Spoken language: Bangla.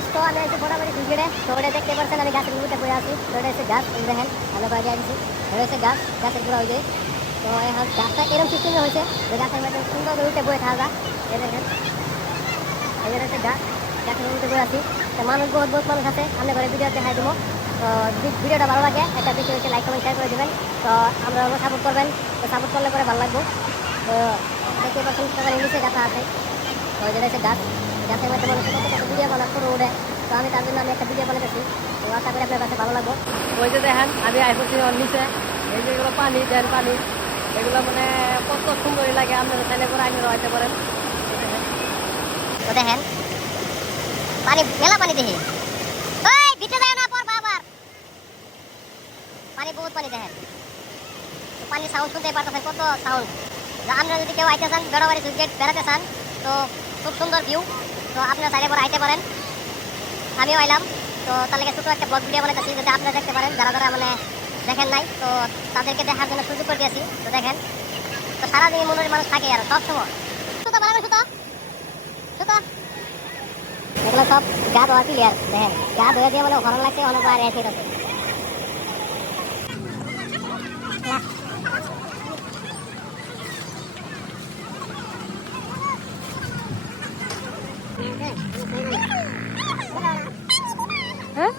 গাইস, তো আমি আছি মোটামুটি দুপুরে। তো ওটা দেখতে পাচ্ছেন আমি গাছের উঠে পড়ে আছি। তো ওটা হচ্ছে গাছ, এই দেখেন ভালো করে দিয়ে দিচ্ছি। এটা হচ্ছে গাছ, গাছের গোড়া হয়ে। তো এখন গাছটা এরকম সিস্টেমে হয়েছে যে গাছের মধ্যে সুন্দর করে উঠে বয়ে থাকা। এই দেখেন এই হচ্ছে গাছ, গাছের উঠে বয়ে আছি। তো মানুষ বহুত বহুত মানুষ আছে, আমরা ঘরে ভিডিও দেখাই দেবো। তো যদি ভিডিওটা ভালো লাগে একটা বেশি বেশি লাইক কমেন্ট শেয়ার করে দেবেন। তো আমরা সাপোর্ট করবেন, তো সাপোর্ট করলে পরে ভালো লাগবে। তো দেখতে পাচ্ছেন সবার ইংলিশে গাছা আছে। তো যেটা হচ্ছে গাছ, গাছের মধ্যে মানুষ কত কত ভিডিও বানা করে ওঠে। তো আমি তার জন্য আমি একটা ভিডিও বানাতেছি। তো আশা করি আপনার কাছে ভালো লাগবে। ওই যে দেখেন আমি আইসি নিচে, এই যেগুলো পানি দেন পানি, এগুলো মানে কত সুন্দরই লাগে। আপনারা চাইলে করে আমি রয়েতে পারেন। তো দেখেন পানি, মেলা পানি দেখি। ওই ভিতরে যায় না পর বাবার পানি, বহুত পানি দেখেন। পানি সাউন্ড শুনতে পারতেছেন, কত সাউন্ড। আপনারা যদি কেউ আইতে চান, বেড়াবাড়ি সুইগেট বেড়াতে চান, তো খুব সুন্দর ভিউ। তো আপনারা চাইলে পরে আইতে পারেন। আমিও আইলাম। তো তার লেগে ছোটো একটা ব্লগ ভিডিও বানাইতেছি, যাতে আপনারা দেখতে পারেন। যারা যারা মানে দেখেন নাই, তো তাদেরকে দেখার জন্য সুযোগ করে দিয়েছি। তো দেখেন, তো সারাদিন মনের মানুষ থাকে আর সব সময়। সুতো ভালো করে সুতো সুতো, এগুলো সব গা ধোয়া ক্লিয়ার। দেখেন গা ধুয়ে দিয়ে মানে হরণ লাগছে, অনেক আর এসে গেছে। হ্যাঁ